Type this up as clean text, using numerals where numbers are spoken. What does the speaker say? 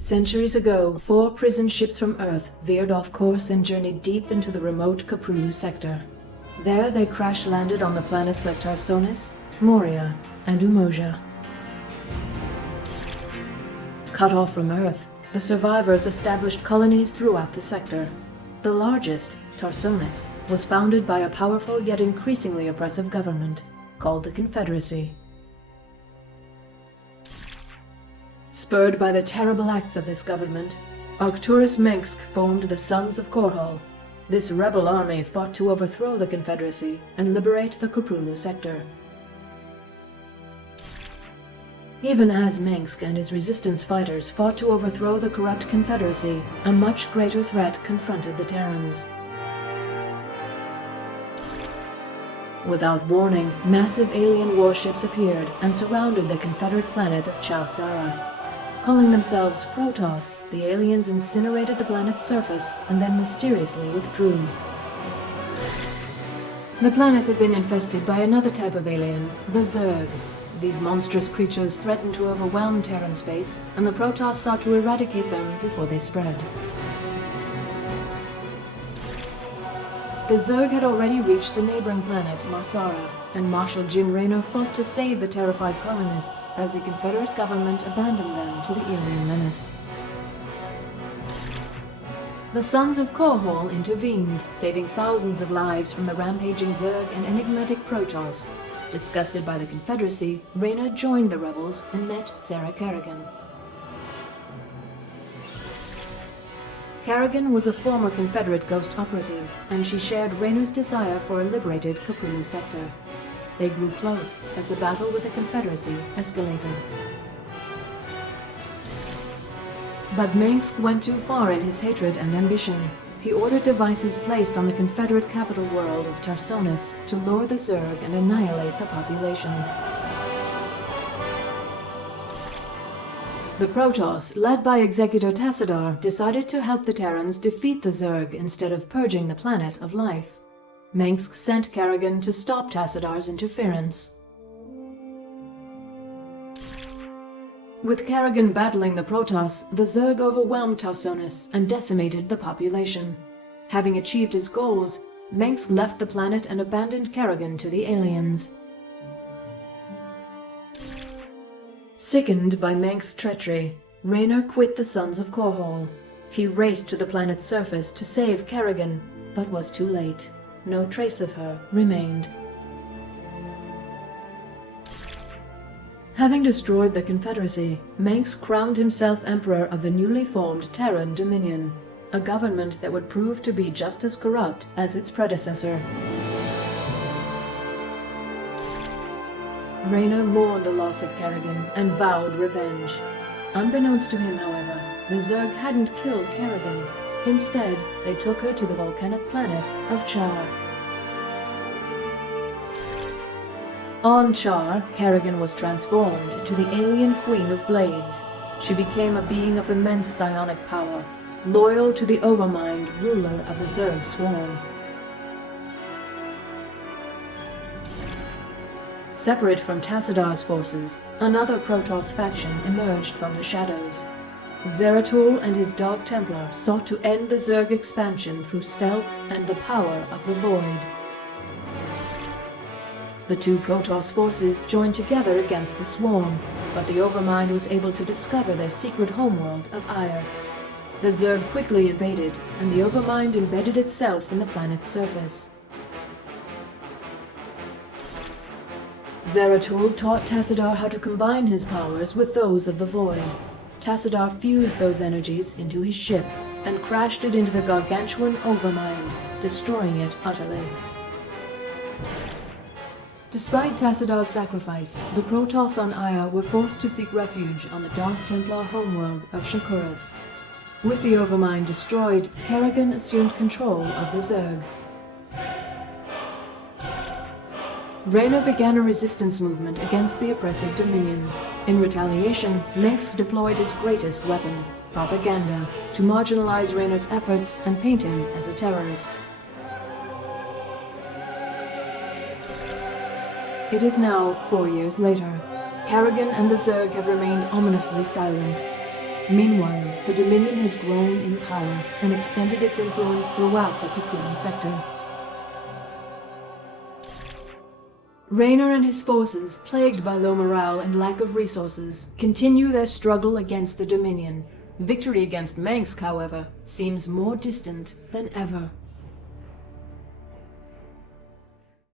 Centuries ago, 4 prison ships from Earth veered off course and journeyed deep into the remote Korhal sector. There they crash-landed on the planets of Tarsonis, Moria, and Umoja. Cut off from Earth, the survivors established colonies throughout the sector. The largest, Tarsonis, was founded by a powerful yet increasingly oppressive government called the Confederacy. Spurred by the terrible acts of this government, Arcturus Mengsk formed the Sons of Korhal. This rebel army fought to overthrow the Confederacy and liberate the Korhal sector. Even as Mengsk and his resistance fighters fought to overthrow the corrupt Confederacy, a much greater threat confronted the Terrans. Without warning, massive alien warships appeared and surrounded the Confederate planet of Chau-Sara. Calling themselves Protoss, the aliens incinerated the planet's surface and then mysteriously withdrew. The planet had been infested by another type of alien, the Zerg. These monstrous creatures threatened to overwhelm Terran space, and the Protoss sought to eradicate them before they spread. The Zerg had already reached the neighboring planet, Marsara, and Marshal Jim Raynor fought to save the terrified colonists as the Confederate government abandoned them to the alien menace. The Sons of Korhal intervened, saving thousands of lives from the rampaging Zerg and enigmatic Protoss. Disgusted by the Confederacy, Raynor joined the rebels and met Sarah Kerrigan. Kerrigan was a former Confederate ghost operative, and she shared Raynor's desire for a liberated Korhal sector. They grew close as the battle with the Confederacy escalated. But Mengsk went too far in his hatred and ambition. He ordered devices placed on the Confederate capital world of Tarsonis to lure the Zerg and annihilate the population. The Protoss, led by Executor Tassadar, decided to help the Terrans defeat the Zerg instead of purging the planet of life. Mengsk sent Kerrigan to stop Tassadar's interference. With Kerrigan battling the Protoss, the Zerg overwhelmed Tarsonis and decimated the population. Having achieved his goals, Mengsk left the planet and abandoned Kerrigan to the aliens. Sickened by Mengsk's treachery, Raynor quit the Sons of Korhal. He raced to the planet's surface to save Kerrigan, but was too late. No trace of her remained. Having destroyed the Confederacy, Mengsk crowned himself Emperor of the newly formed Terran Dominion, a government that would prove to be just as corrupt as its predecessor. Raynor mourned the loss of Kerrigan and vowed revenge. Unbeknownst to him, however, the Zerg hadn't killed Kerrigan. Instead, they took her to the volcanic planet of Char. On Char, Kerrigan was transformed to the alien Queen of Blades. She became a being of immense psionic power, loyal to the Overmind, ruler of the Zerg swarm. Separate from Tassadar's forces, another Protoss faction emerged from the shadows. Zeratul and his Dark Templar sought to end the Zerg expansion through stealth and the power of the Void. The two Protoss forces joined together against the Swarm, but the Overmind was able to discover their secret homeworld of Ire. The Zerg quickly invaded, and the Overmind embedded itself in the planet's surface. Zeratul taught Tassadar how to combine his powers with those of the Void. Tassadar fused those energies into his ship and crashed it into the gargantuan Overmind, destroying it utterly. Despite Tassadar's sacrifice, the Protoss on Aya were forced to seek refuge on the Dark Templar homeworld of Shakuras. With the Overmind destroyed, Kerrigan assumed control of the Zerg. Raynor began a resistance movement against the oppressive Dominion. In retaliation, Mengsk deployed his greatest weapon, propaganda, to marginalize Raynor's efforts and paint him as a terrorist. It is now 4 years later. Kerrigan and the Zerg have remained ominously silent. Meanwhile, the Dominion has grown in power and extended its influence throughout the Protoss sector. Raynor and his forces, plagued by low morale and lack of resources, continue their struggle against the Dominion. Victory against Mengsk, however, seems more distant than ever.